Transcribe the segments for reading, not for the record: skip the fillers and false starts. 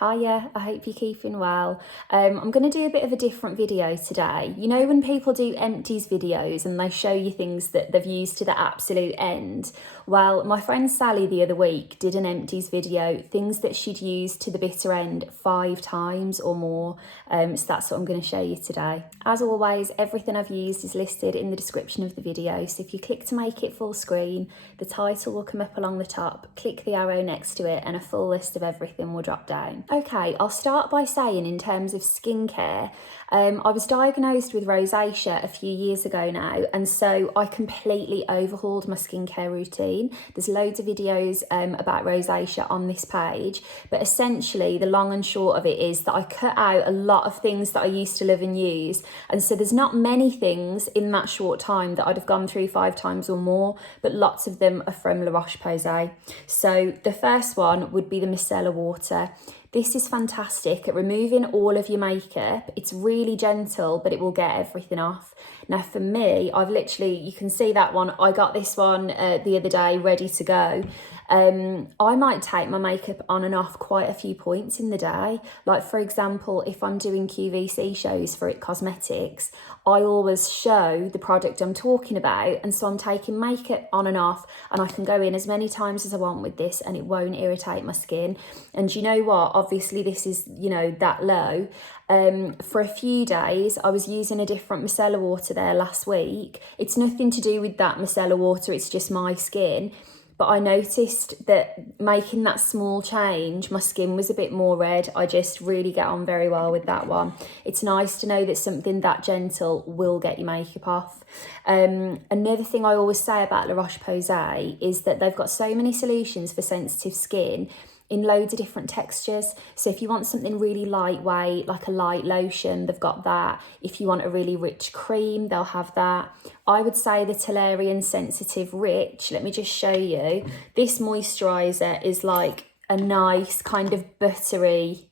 Hiya, I hope you're keeping well. I'm going to do a bit of a different video today. You know when people do empties videos and they show you things that they've used to the absolute end? Well, my friend Sally the other week did an empties video, things that she'd used to the bitter end 5 times or more. So that's what I'm going to show you today. As always, everything I've used is listed in the description of the video. So if you click to make it full screen, the title will come up along the top, click the arrow next to it and a full list of everything will drop down. Okay, I'll start by saying in terms of skincare, I was diagnosed with rosacea a few years ago now, and so I completely overhauled my skincare routine. There's loads of videos about rosacea on this page, but essentially the long and short of it is that I cut out a lot of things that I used to love and use, and so there's not many things in that short time that I'd have gone through 5 times or more, but lots of them are from La Roche-Posay. So the first one would be the micellar water. This is fantastic at removing all of your makeup. It's really gentle, but it will get everything off. Now for me, I've literally, you can see that one, I got this one the other day ready to go. I might take my makeup on and off quite a few points in the day. Like for example, if I'm doing QVC shows for It Cosmetics, I always show the product I'm talking about, and so I'm taking makeup on and off, and I can go in as many times as I want with this and it won't irritate my skin. And you know what, obviously this is, you know, that low. For a few days I was using a different micellar water there last week. It's nothing to do with that micellar water, it's just my skin. But I noticed that making that small change, my skin was a bit more red. I just really get on very well with that one. It's nice to know that something that gentle will get your makeup off. Another thing I always say about La Roche-Posay is that they've got so many solutions for sensitive skin in loads of different textures. So if you want something really lightweight, like a light lotion, they've got that. If you want a really rich cream, they'll have that. I would say the Tolerian Sensitive Rich, let me just show you. This moisturiser is like a nice kind of buttery,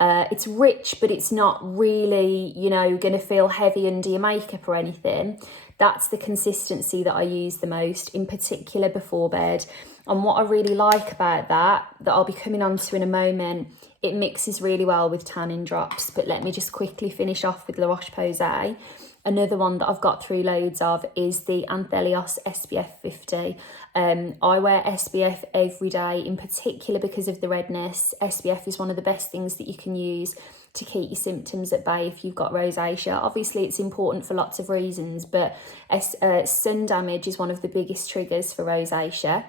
it's rich, but it's not really, you know, going to feel heavy under your makeup or anything. That's the consistency that I use the most, in particular before bed. And what I really like about that I'll be coming on to in a moment, it mixes really well with tanning drops. But let me just quickly finish off with La Roche-Posay. Another one that I've got through loads of is the Anthelios SPF 50. I wear SPF every day, in particular because of the redness. SPF is one of the best things that you can use to keep your symptoms at bay if you've got rosacea. Obviously it's important for lots of reasons, but sun damage is one of the biggest triggers for rosacea.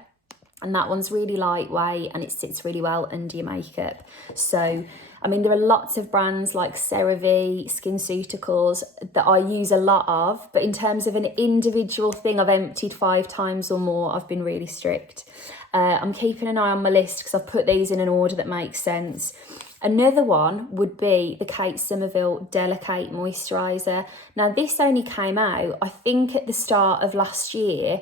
And that one's really lightweight and it sits really well under your makeup. So, I mean, there are lots of brands like CeraVe, SkinCeuticals that I use a lot of, but in terms of an individual thing I've emptied 5 times or more, I've been really strict. I'm keeping an eye on my list because I've put these in an order that makes sense. Another one would be the Kate Somerville Delicate Moisturiser. Now this only came out, I think, at the start of last year.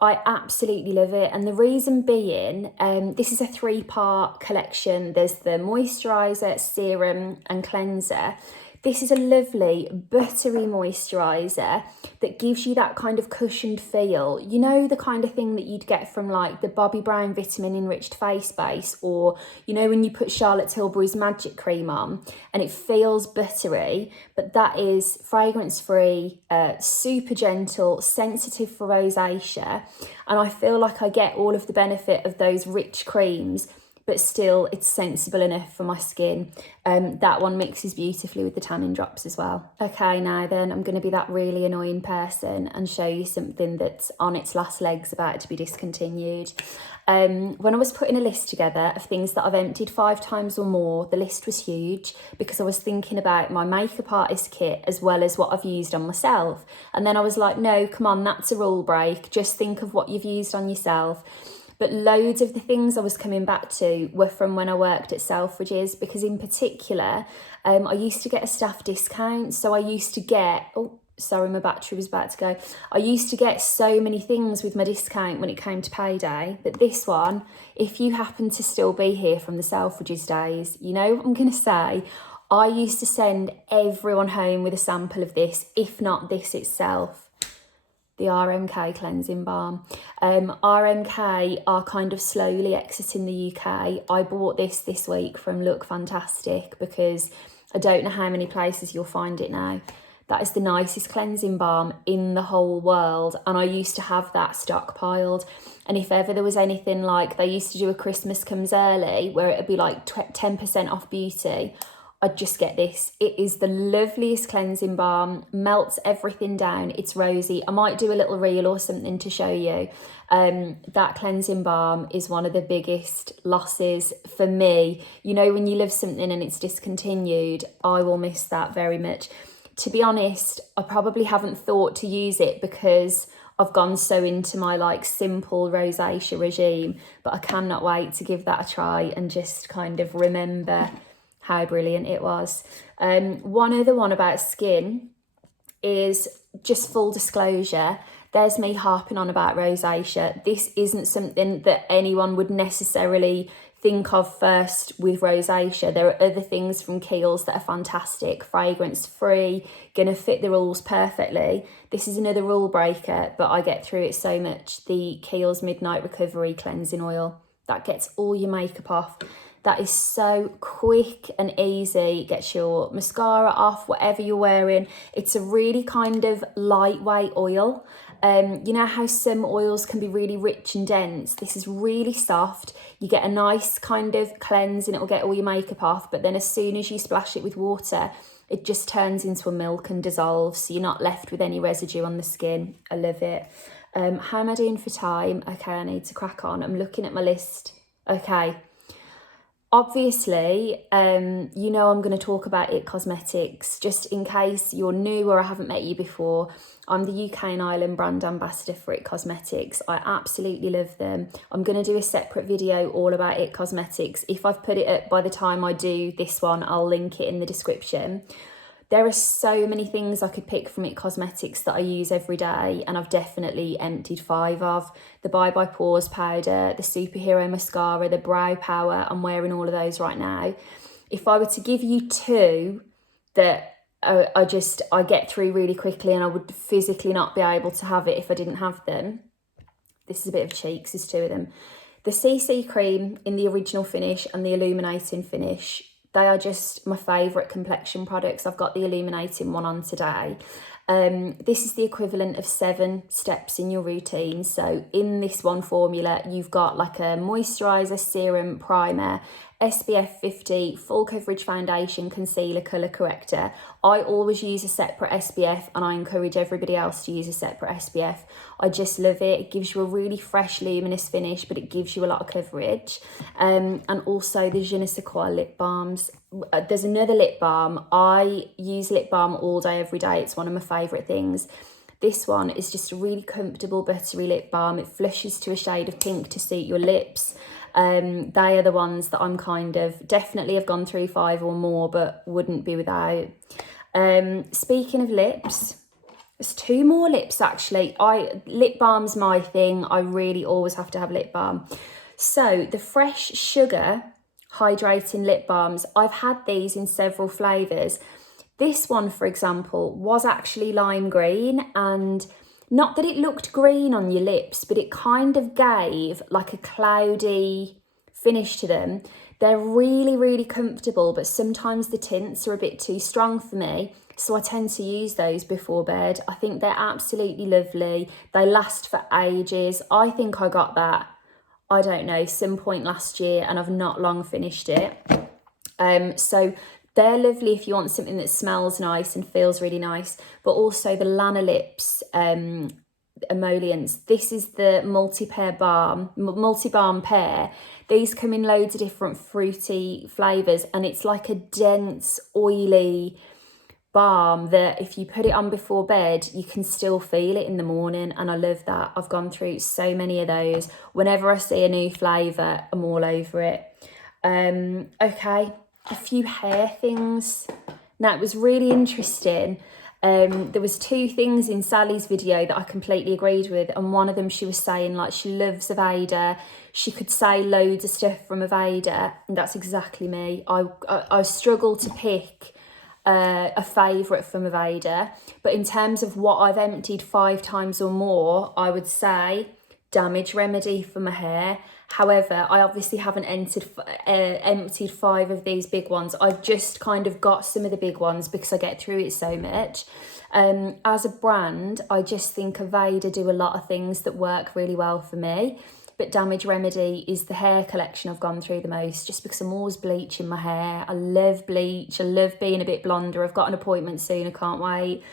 I absolutely love it, and the reason being, this is a 3-part collection. There's the moisturiser, serum and cleanser. This is a lovely buttery moisturiser that gives you that kind of cushioned feel. You know, the kind of thing that you'd get from like the Bobbi Brown vitamin enriched face base, or you know when you put Charlotte Tilbury's magic cream on and it feels buttery, but that is fragrance free, super gentle, sensitive for rosacea, and I feel like I get all of the benefit of those rich creams, but still it's sensible enough for my skin. That one mixes beautifully with the tanning drops as well. Okay, now then, I'm going to be that really annoying person and show you something that's on its last legs, about to be discontinued. When I was putting a list together of things that I've emptied 5 times or more, the list was huge because I was thinking about my makeup artist kit as well as what I've used on myself. And then I was like, no, come on, that's a rule break. Just think of what you've used on yourself. But loads of the things I was coming back to were from when I worked at Selfridges, because in particular, I used to get a staff discount. So I used to get, oh, sorry, my battery was about to go. I used to get so many things with my discount when it came to payday. But this one, if you happen to still be here from the Selfridges days, you know what I'm going to say. I used to send everyone home with a sample of this, if not this itself. the RMK cleansing balm. RMK are kind of slowly exiting the UK. I bought this week from Look Fantastic because I don't know how many places you'll find it now. That is the nicest cleansing balm in the whole world, and I used to have that stockpiled. And if ever there was anything, like they used to do a Christmas comes early where it would be like 10% off beauty, I'd just get this. It is the loveliest cleansing balm, melts everything down. It's rosy. I might do a little reel or something to show you. That cleansing balm is one of the biggest losses for me. You know, when you love something and it's discontinued, I will miss that very much. To be honest, I probably haven't thought to use it because I've gone so into my like simple rosacea regime, but I cannot wait to give that a try and just kind of remember how brilliant it was. One other one about skin is, just full disclosure, there's me harping on about rosacea. This isn't something that anyone would necessarily think of first with rosacea. There are other things from Kiehl's that are fantastic, fragrance free, gonna fit the rules perfectly. This is another rule breaker, but I get through it so much. The Kiehl's Midnight Recovery Cleansing Oil, that gets all your makeup off. That is so quick and easy. It gets your mascara off, whatever you're wearing. It's a really kind of lightweight oil. You know how some oils can be really rich and dense? This is really soft. You get a nice kind of cleanse and it'll get all your makeup off, but then as soon as you splash it with water, it just turns into a milk and dissolves, so you're not left with any residue on the skin. I love it. How am I doing for time? Okay, I need to crack on. I'm looking at my list. Okay. Obviously, you know I'm going to talk about It Cosmetics. Just in case you're new or I haven't met you before, I'm the UK and Ireland brand ambassador for It Cosmetics. I absolutely love them. I'm going to do a separate video all about It Cosmetics. If I've put it up by the time I do this one, I'll link it in the description. There are so many things I could pick from It Cosmetics that I use every day, and I've definitely emptied 5 of. The Bye Bye Pores powder, the Superhero mascara, the Brow Power, I'm wearing all of those right now. If I were to give you 2 that I get through really quickly and I would physically not be able to have it if I didn't have them, this is a bit of cheeks, there's 2 of them. The CC cream in the original finish and the illuminating finish. They are just my favourite complexion products. I've got the illuminating one on today. This is the equivalent of 7 steps in your routine. So in this one formula, you've got like a moisturiser, serum, primer, SPF 50, full coverage foundation, concealer, colour corrector. I always use a separate SPF and I encourage everybody else to use a separate SPF. I just love it. It gives you a really fresh, luminous finish, but it gives you a lot of coverage. And also the Je ne sais quoi lip balms. There's another lip balm. I use lip balm all day, every day. It's one of my favourite things. This one is just a really comfortable, buttery lip balm. It flushes to a shade of pink to suit your lips. They are the ones that I'm kind of, definitely have gone through 5 or more, but wouldn't be without. Speaking of lips, there's 2 more lips actually. Lip balm's my thing. I really always have to have lip balm. So the Fresh Sugar hydrating lip balms, I've had these in several flavours. This one, for example, was actually lime green, and not that it looked green on your lips, but it kind of gave like a cloudy finish to them. They're really, really comfortable, but sometimes the tints are a bit too strong for me, so I tend to use those before bed. I think they're absolutely lovely. They last for ages. I think I got that, I don't know, some point last year, and I've not long finished it. So they're lovely if you want something that smells nice and feels really nice, but also the Lana Lips emollients. This is the multi-balm pear. These come in loads of different fruity flavours, and it's like a dense, oily balm that if you put it on before bed, you can still feel it in the morning, and I love that. I've gone through so many of those. Whenever I see a new flavour, I'm all over it. Okay, a few hair things. Now, it was really interesting. There was 2 things in Sally's video that I completely agreed with, and one of them she was saying like she loves Aveda. She could say loads of stuff from Aveda, and that's exactly me. I struggle to pick a favourite from Aveda. But in terms of what I've emptied 5 times or more, I would say Damage Remedy for my hair. However, I obviously haven't emptied 5 of these big ones. I've just kind of got some of the big ones because I get through it so much. As a brand, I just think Aveda do a lot of things that work really well for me. But Damage Remedy is the hair collection I've gone through the most, just because I'm always bleaching my hair. I love bleach. I love being a bit blonder. I've got an appointment soon. I can't wait.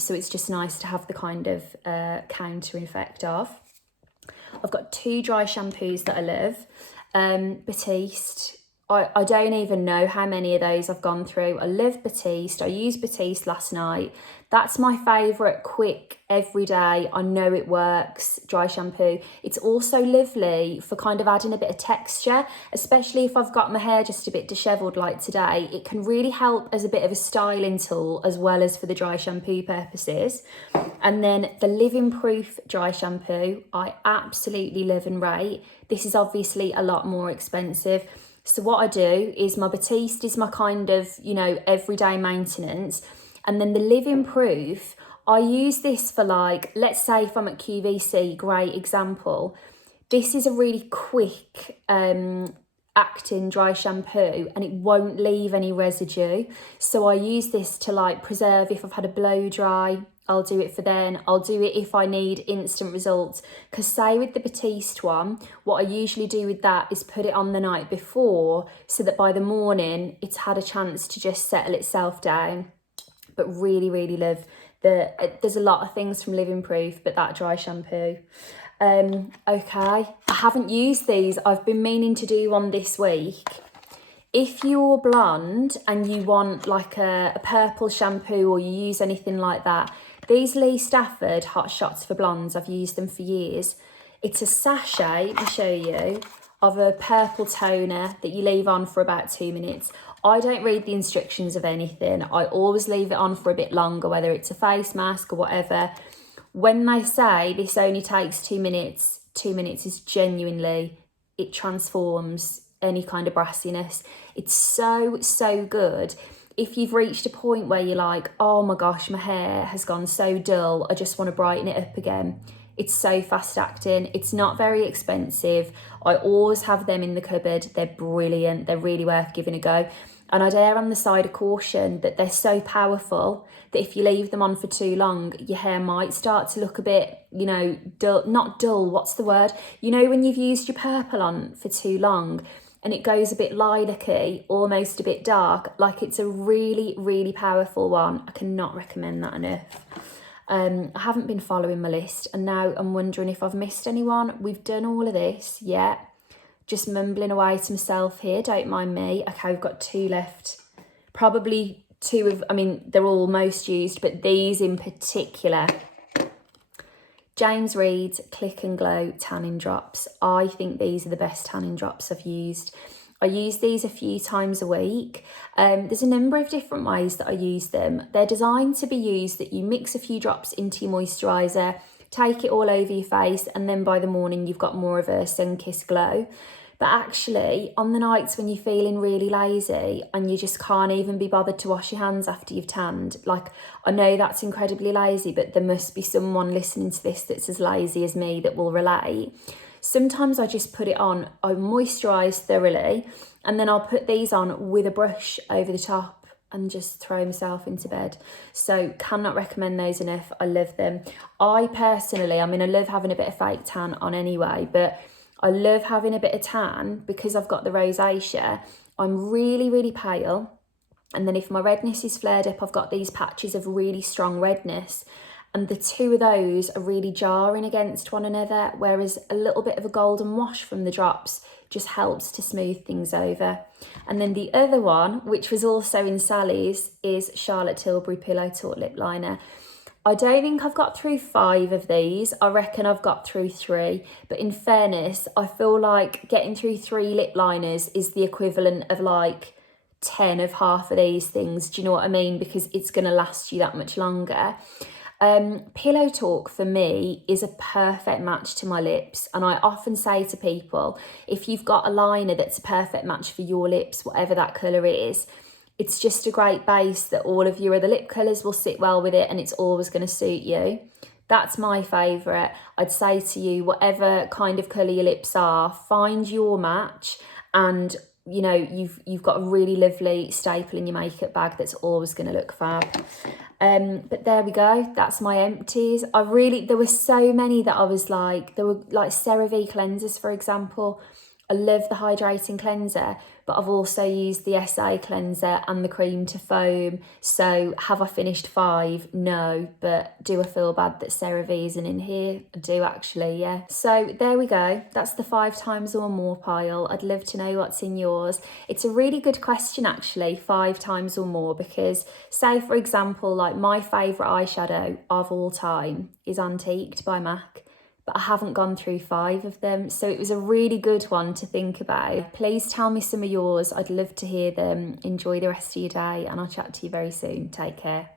So it's just nice to have the kind of counter effect of. I've got 2 dry shampoos that I love. Batiste. I don't even know how many of those I've gone through. I love Batiste. I used Batiste last night. That's my favourite quick, everyday, I know it works, dry shampoo. It's also lovely for kind of adding a bit of texture, especially if I've got my hair just a bit dishevelled like today. It can really help as a bit of a styling tool as well as for the dry shampoo purposes. And then the Living Proof dry shampoo, I absolutely love and rate. This is obviously a lot more expensive. So what I do is my Batiste is my kind of, you know, everyday maintenance. And then the Living Proof, I use this for like, let's say if I'm at QVC, great example. This is a really quick acting dry shampoo and it won't leave any residue. So I use this to like preserve if I've had a blow dry. I'll do it for then. I'll do it if I need instant results. Because say with the Batiste one, what I usually do with that is put it on the night before so that by the morning it's had a chance to just settle itself down. But really, really love there's a lot of things from Living Proof, but that dry shampoo. Okay, I haven't used these. I've been meaning to do one this week. If you're blonde and you want like a purple shampoo or you use anything like that, these Lee Stafford Hot Shots for Blondes, I've used them for years. It's a sachet, let me show you, of a purple toner that you leave on for about 2 minutes. I don't read the instructions of anything. I always leave it on for a bit longer, whether it's a face mask or whatever. When they say this only takes 2 minutes, 2 minutes is genuinely, it transforms any kind of brassiness. It's so, so good. If you've reached a point where you're like, oh my gosh, my hair has gone so dull, I just want to brighten it up again. It's so fast acting. It's not very expensive. I always have them in the cupboard. They're brilliant. They're really worth giving a go. And I'd err on the side of caution that they're so powerful that if you leave them on for too long, your hair might start to look a bit, you know, dull, not dull, what's the word? You know, when you've used your purple on for too long and it goes a bit lilac-y, almost a bit dark, like it's a really, really powerful one. I cannot recommend that enough. I haven't been following my list and now I'm wondering if I've missed anyone. We've done all of this, yeah. Just mumbling away to myself here, don't mind me. Okay, we've got 2 left. Probably 2 of, I mean, they're all most used, but these in particular. James Reed's Click and Glow Tanning Drops. I think these are the best tanning drops I've used. I use these a few times a week. There's a number of different ways that I use them. They're designed to be used that you mix a few drops into your moisturiser, take it all over your face, and then by the morning you've got more of a sun-kissed glow. But actually, on the nights when you're feeling really lazy and you just can't even be bothered to wash your hands after you've tanned, like, I know that's incredibly lazy, but there must be someone listening to this that's as lazy as me that will relate. Sometimes I just put it on, I moisturise thoroughly, and then I'll put these on with a brush over the top and just throw myself into bed. So cannot recommend those enough. I love them. I personally, I mean, I love having a bit of fake tan on anyway, but I love having a bit of tan because I've got the rosacea. I'm really, really pale. And then if my redness is flared up, I've got these patches of really strong redness. And the 2 of those are really jarring against one another, whereas a little bit of a golden wash from the drops just helps to smooth things over. And then the other one, which was also in Sally's, is Charlotte Tilbury Pillow Talk Lip Liner. I don't think I've got through 5 of these. I reckon I've got through 3. But in fairness, I feel like getting through 3 lip liners is the equivalent of like 10 of half of these things. Do you know what I mean? Because it's going to last you that much longer. Pillow Talk for me is a perfect match to my lips, and I often say to people, if you've got a liner that's a perfect match for your lips, whatever that colour is, It's just a great base that all of your other lip colours will sit well with it, and it's always going to suit you. That's my favourite. I'd say to you, whatever kind of colour your lips are, find your match, and you know, you've got a really lovely staple in your makeup bag that's always going to look fab. But there we go, that's my empties. There were so many that I was like, there were like CeraVe cleansers, for example. I love the hydrating cleanser, but I've also used the SA cleanser and the cream to foam. So have I finished 5? No, but do I feel bad that CeraVe isn't in here? I do actually, yeah. So there we go. That's the 5 times or more pile. I'd love to know what's in yours. It's a really good question actually, 5 times or more, because say for example, like my favourite eyeshadow of all time is Antiqued by MAC, but I haven't gone through 5 of them. So it was a really good one to think about. Please tell me some of yours. I'd love to hear them. Enjoy the rest of your day, and I'll chat to you very soon. Take care.